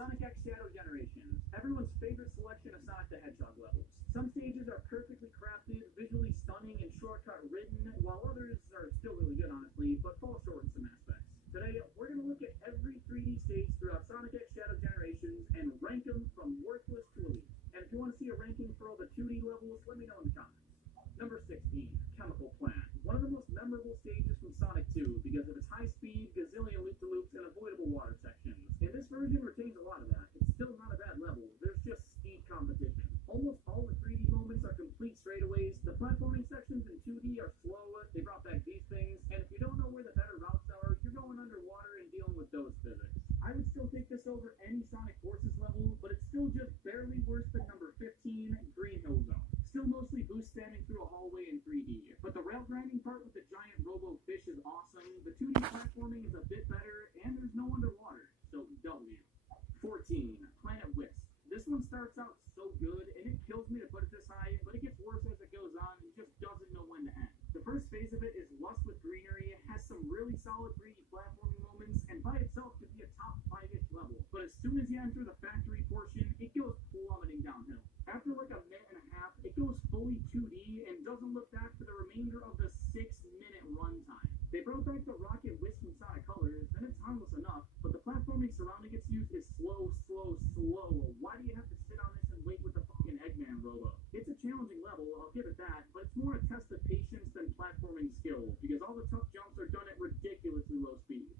Sonic X Shadow Generations, everyone's favorite selection of Sonic the Hedgehog levels. Some stages are perfectly crafted, visually stunning, and shortcut ridden, while others are still really good, honestly, but fall short in some aspects. Today, we're going to look at every 3D stage throughout Sonic X Shadow Generations and rank them from worthless to elite. And if you want to see a ranking for all the 2D levels, let me know in the comments. Number 16, Chemical Plant. One of the most memorable stages from Sonic 2 because of its high speed, gazillion loop-to-loops, and avoidable water sections. And this version retains a lot of that. It's still not a bad level, there's just speed competition. Almost all the 3D moments are complete straightaways. The platforming sections in 2D are slow, they brought back these things, and if you don't know where the better routes are, you're going underwater and dealing with those physics. I would still take this over any Sonic Forces level, but it's still just barely worse than number 15, Green Hill Zone. Still mostly boost spamming through a hallway in 3D, but the rail grinding part with the giant robo fish is awesome, the 2D platforming is a bit better, and there's no underwater, so W. 14, Planet Wisp. This one starts out so good, and it kills me to put it this high, but it gets worse as it goes on, and just doesn't know when to end. The first phase of it is lush with greenery, has some really solid 3D platforming moments, and by itself could be a top 5-ish level, but as soon as you enter the factory portion, it goes plummeting downhill. After like a minute and a half, it goes fully 2D and doesn't look back for the remainder of the 6-minute runtime. They brought back the Rocket Wisp and Sonic colors, and it's harmless enough, but the platforming surrounding its use is slow. Why do you have to sit on this and wait with the fucking Eggman robo? It's a challenging level, I'll give it that, but it's more a test of patience than platforming skill, because all the tough jumps are done at ridiculously low speeds.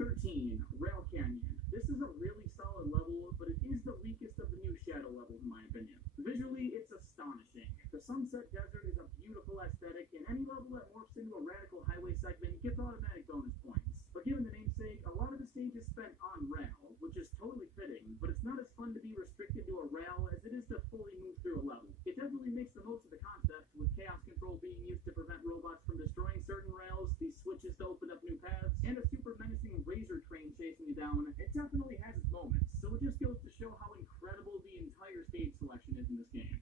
13, Rail Canyon. This is a really solid level, but it is the weakest of the new Shadow levels in my opinion. Visually, it's astonishing. The Sunset Desert is a beautiful aesthetic, and any level that morphs into a radical highway segment gets automatic bonus points. But given the namesake, a lot of the stage is spent on rail, which is totally fitting, but it's not as fun to be restricted to a rail as it is to fully move through a level. It definitely makes the most of the concept, with chaos control being used to prevent robots from destroying certain rails, these switches to open up new paths, and a super menacing razor train chasing you down. It definitely has its moments, so it just goes to show how incredible the entire stage selection is in this game.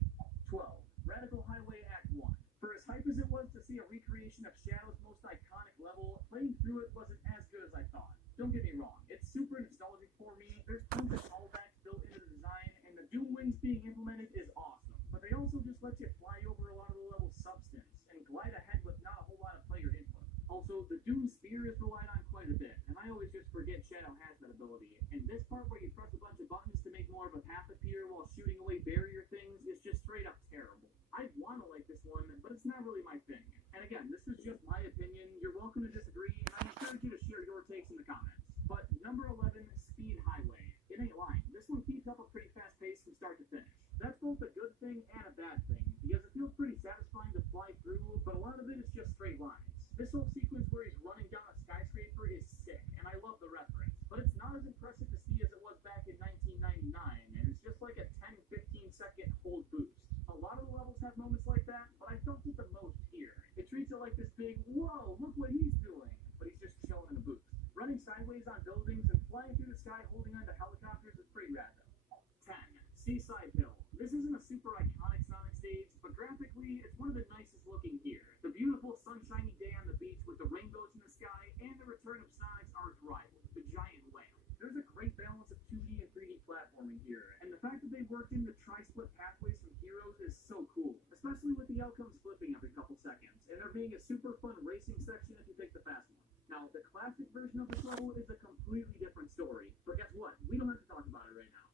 12, Radical Highway Act 1. For as hype as it was to see a recreation of Shadow's most iconic level, playing through it wasn't as good as I thought. Don't get me wrong, it's super nostalgic for me, there's tons of callbacks built into the design, and the Doom Wings being implemented is awesome. But they also just let you fly over a lot of the level's substance, and glide ahead with not a whole lot of player input. Also, the Doom Spear is relied on quite a bit, and I always just forget Shadow has that ability. And this part where you press a bunch of buttons to make more of a path appear while shooting away barrier things is just straight up terrible. I want to like this one, but it's not really my thing. And again, this is just my opinion. You're welcome to disagree, and I encourage you to share your takes in the comments. But number 11, Speed Highway. It ain't lying. This one keeps up a pretty fast pace from start to finish. That's both a good thing and a bad thing, because it feels pretty satisfying to fly through, but a lot of it is just straight lines. This whole sequence where he's running down a skyscraper is sick, and I love the reference. But it's not as impressive to see as it was back in 1999, and it's just like a 10-15 second hold boost. A lot of the levels have moments like that, but I felt it the most here. It treats it like this big, whoa, look what he's doing, but he's just chilling in a boost. Running sideways on buildings and flying through the sky holding onto helicopters is pretty rad though. 10, Seaside Hill. This isn't a super iconic Sonic stage, but graphically, it's one of the nicest looking here. The beautiful sunshiny day on the beach with the rainbows in the sky, and the return of Sonic's arch rival, the giant whale. There's a great balance of 2D and 3D platforming here, and the fact that they worked in the tri-split pathways from heroes is so cool, especially with the outcomes flipping every couple seconds, and there being a super fun racing section if you pick the fast one. Now, the classic version of this level is a completely different story, but guess what? We don't have to talk about it right now.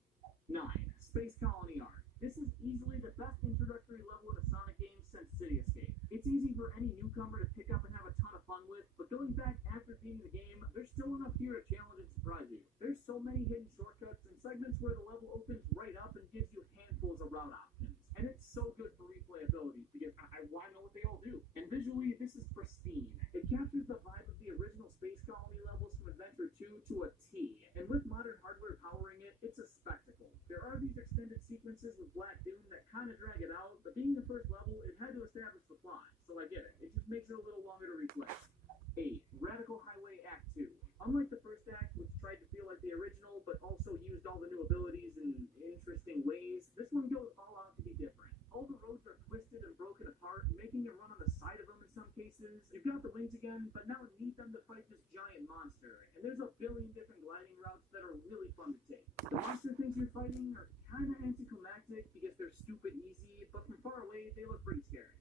9, Space Colony Arc. This is easily the best introductory level in a Sonic game since City Escape. It's easy for any newcomer to pick up and have a ton of fun with, but going back after beating the game, there's still enough here to challenge and surprise you. There's so many hidden shortcuts and segments where the level opens right up and gives you handfuls of route options. And it's so good for replayability, because I want to know what they all do. And visually, this is pristine. It captures the vibe of the original Space Colony levels from Adventure 2 to a T, and with modern hardware powering it, it's a spectacle. There are these extended sequences with Black Doom that kind of drag it out, but being the first level, it had to establish the plot, so I get it. It just makes it a little longer to replay. 8, Radical Highway Act 2. Unlike the first act, which tried to feel like the original, but also used all the new abilities in interesting ways, this one goes all out to be different. All the roads are twisted and broken apart, making you run on the side of them in some cases. You've got the wings again, but now need them to fight this giant monster, and there's a billion different gliding routes that are really fun to take. The fighting are kind of anticlimactic because they're stupid easy, but from far away they look pretty scary.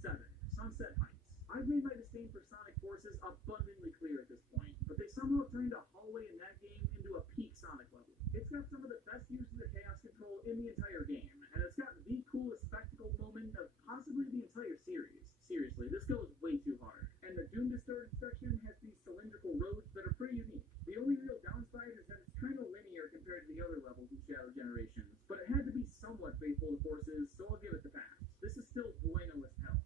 7. Sunset Heights. I've made my disdain for Sonic Forces abundantly clear at this point, but they somehow turned a hallway in that game into a peak Sonic level. It's got some of the best uses of Chaos Control in the entire game, and it's got the coolest spectacle moment of possibly the entire series. Seriously, this goes way too hard. And the Doom Distorted section has these cylindrical roads that are pretty unique. The only real downside is that it's kind of linear compared to the other levels in Shadow Generations, but it had to be somewhat faithful to Forces, so I'll give it the pass. This is still bueno as hell.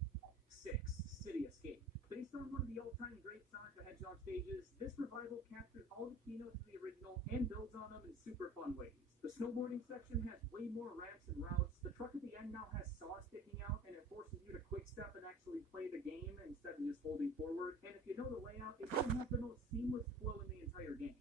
6. City Escape. Based on one of the all-time great Sonic the Hedgehog stages, this revival captures all the keynotes of the original and builds on them in super fun ways. The snowboarding section has way more ramps and routes. The truck at the end now has saws sticking out, and it forces you to quick step and actually play the game instead of just holding forward. And if you know the layout, it can have the most seamless flow in the entire game.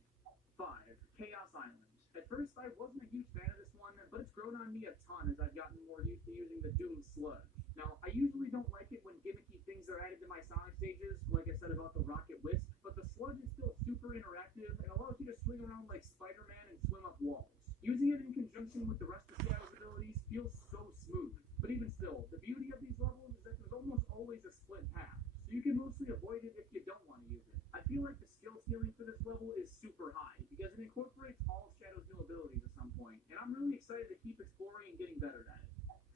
5. Chaos Island. At first, I wasn't a huge fan of this one, but it's grown on me a ton as I've gotten more used to using the Doom Sludge. Now, I usually don't like it when gimmicky things are added to my Sonic stages, like I said about the Rocket Wisp, but the Sludge is still super interactive and allows you to swing around like Spider-Man and swim up walls. Using it in conjunction with the rest of Shadow's abilities feels so smooth. But even still, the beauty of these levels is that there's almost always a split path, so you can mostly avoid it if you don't want to use it. I feel like the skill ceiling for this level is super high, because it incorporates all of Shadow's new abilities at some point, and I'm really excited to keep exploring and getting better at it.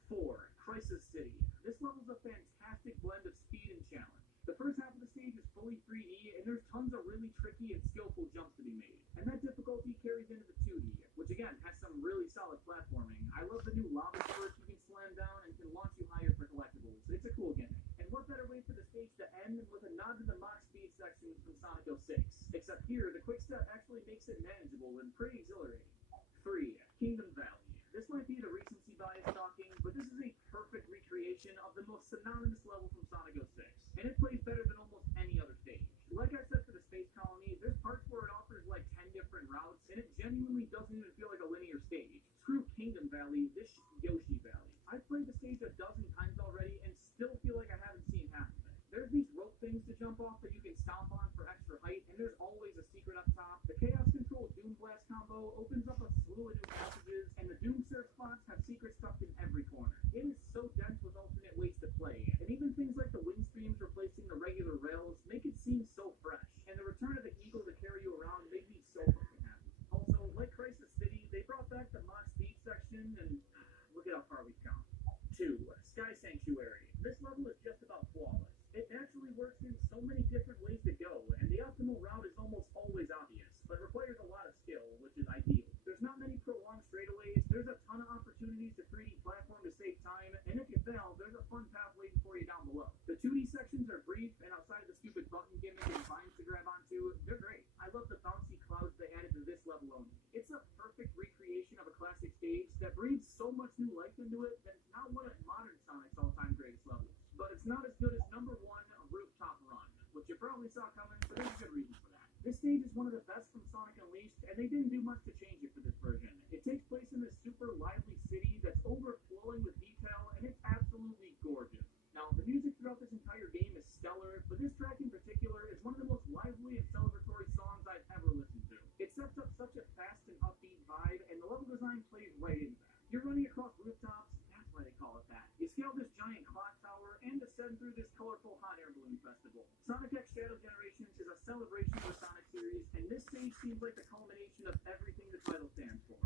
4. Crisis City. This level's a fantastic blend of speed and challenge. The first half of the stage is fully 3D, and there's tons of really tricky and skillful jumps to be made. And that difficulty carries into the 2D, which again has some really solid platforming. I love the new lava turrets you can slam down and can launch you higher for collectibles. It's a cool gimmick. And what better way for the stage to end than with a nod to the Mach Speed section from Sonic 06. Except here, the quick step actually makes it manageable and pretty exhilarating. 3. Kingdom Valley. This might be the recency bias talking, but this is a perfect recreation of the most synonymous level from Sonic 06, and it plays better than almost any other stage. Like I said for the Space Colony, there's parts where it offers like 10 different routes, and it genuinely doesn't even feel like a linear stage. Screw Kingdom Valley, this Yoshi Valley. I've played the stage a dozen times already and still feel like I haven't seen half of it. There's these rope things to jump off that you can stomp on for extra height, and there's always a secret up top. The Chaos Control Doom Blast combo opens up a slew of new passages, and the Doom Surf spots have secrets tucked in every corner. It is so dense with alternate ways to play, and even things like the wind streams replacing the regular rails make it seem so fresh. And the return of the Eagle to carry you around made me so fucking happy. Also, like Crisis City, they brought back the Mach Speed section, and look at how far we've come. 2. Sky Sanctuary. This level is just about flawless. It naturally works in so many different ways to go, and the optimal route is almost always obvious, but requires a lot of skill, which is ideal. There's not many prolonged straightaways, there's a ton of opportunities to 3D platform to save time, and if you fail, there's a fun path waiting for you down below. The 2D sections are brief, and outside of the stupid button gimmick and vines to grab onto, they're great. I love the bouncy clouds they added to this level only. It's a perfect recreation of a classic stage that breathes so much new life into it that it's not one of modern Sonic's all-time greatest levels. But it's not as good as number 1, Rooftop Run, which you probably saw coming, but there's a good reason for that. This stage is one of the best from Sonic Unleashed, and they didn't do much to change it for this version. It takes place in this super lively city that's overflowing with detail, and it's absolutely gorgeous. Now, the music throughout this entire game is stellar, but this track in particular is one of the most lively and celebratory songs I've ever listened to. It sets up such a fast and upbeat vibe, and the level design plays right into that. You're running across rooftops, that's why they call it that. You scale this giant clock tower and descend through this colorful hot air balloon festival. Sonic X Shadow Generations is a celebration of the Sonic series, and this stage seems like the culmination of everything the title stands for.